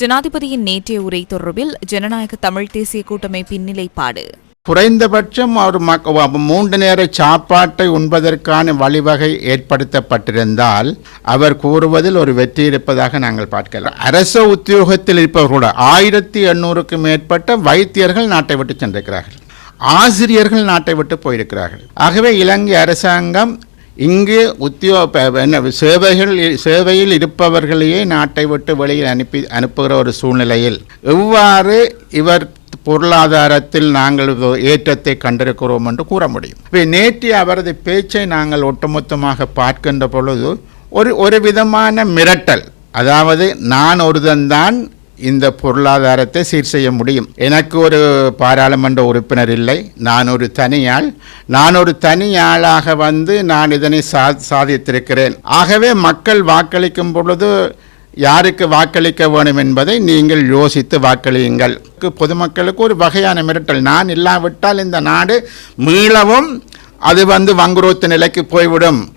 ஜனாதிபதியின் நேற்றைய உரை தொடர்பில் ஜனநாயக தமிழ் தேசிய கூட்டமைப்பின் நிலைப்பாடு. குறைந்தபட்சம் ஒரு மக் மூன்று நேர சாப்பாட்டை உண்பதற்கான வழிவகை ஏற்படுத்தப்பட்டிருந்தால் அவர் கூறுவதில் ஒரு வெற்றி இருப்பதாக நாங்கள் பார்க்கலாம். அரச உத்தியோகத்தில் இருப்பவர்களோட ஆயிரத்தி எண்ணூறுக்கும் மேற்பட்ட வைத்தியர்கள் நாட்டை விட்டு சென்றிருக்கிறார்கள். ஆசிரியர்கள் நாட்டை விட்டு போயிருக்கிறார்கள். ஆகவே இலங்கை அரசாங்கம் இங்கு உத்தியோ என்ன சேவைகள் சேவையில் இருப்பவர்களையே நாட்டை விட்டு வெளியில் அனுப்பி அனுப்புகிற ஒரு சூழ்நிலையில். எவ்வாறு இவர் பொருளாதாரத்தில் நாங்கள் ஏற்றத்தை கண்டிருக்கிறோம் என்று கூற முடியும். இப்போ நேற்று அவரது பேச்சை நாங்கள் ஒட்டுமொத்தமாக பார்க்கின்ற பொழுது ஒரு ஒரு விதமான மிரட்டல். அதாவது நான் ஒருதன் தான் இந்த பொருளாதாரத்தை சீர் செய்ய முடியும். எனக்கு ஒரு பாராளுமன்ற உறுப்பினர் இல்லை. நான் ஒரு தனியாள். நான் ஒரு தனியாளாக வந்து நான் இதனை சா சாதித்திருக்கிறேன். ஆகவே மக்கள் வாக்களிக்கும் பொழுது யாருக்கு வாக்களிக்க வேண்டும் என்பதை நீங்கள் யோசித்து வாக்களியுங்கள். பொதுமக்களுக்கு ஒரு வகையான மிரட்டல். நான் இல்லாவிட்டால் இந்த நாடு மீளவும் அது வந்து வங்குரோத்து நிலைக்கு போய்விடும்.